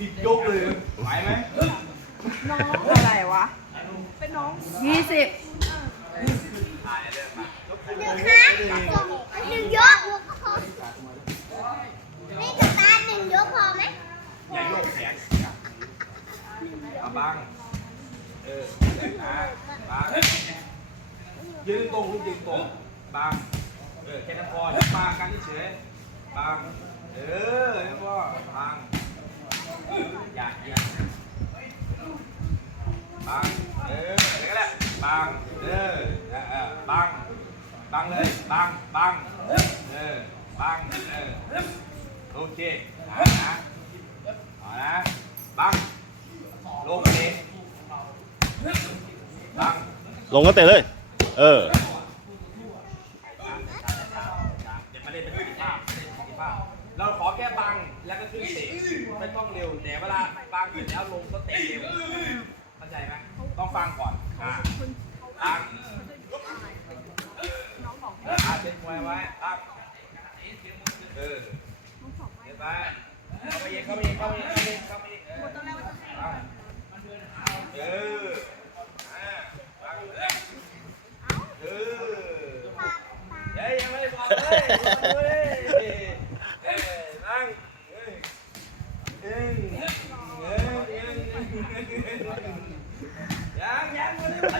สิบยกเลยไหวไหมน้องอะไรวะ เป็นน้องยี่สิบถ่ายเริ่มมาหนึ่งครั้งหนึ่งยกนี่กับตาหนึ่งยกพอไหมอย่าโยกแขนเอาบังเออนะบังยืนตรงลูกยืนตรงบังเออแค่นั้นพอบังกันเฉยบังเออแล้วก็บังอย่าอย่า บังเอออะไรก็ได้บังเออเออบังบังเลยบังบังเออบังเออโอเคนะนะเอานะบังลงเตะบังลงก็เตะเลย เอออย่ามาเล่นเป็นสิบภาสิบภาเราขอแค่บังแล้วก็ขึ้นเตะไม่ต้องเร็วแต่เวลาบังเสร็จแล้วลงก็เตะเร็ว ฟังก่อนอ่าตั้งอาเช็ดมวยไว้ตั้งเออเดี๋ยวไปเข้าไปเข้าไปเข้าไปเข้าไปเออเออเฮ้ยยังไม่บอกเลยนั่งหนึ่ง Yang, yang, yang.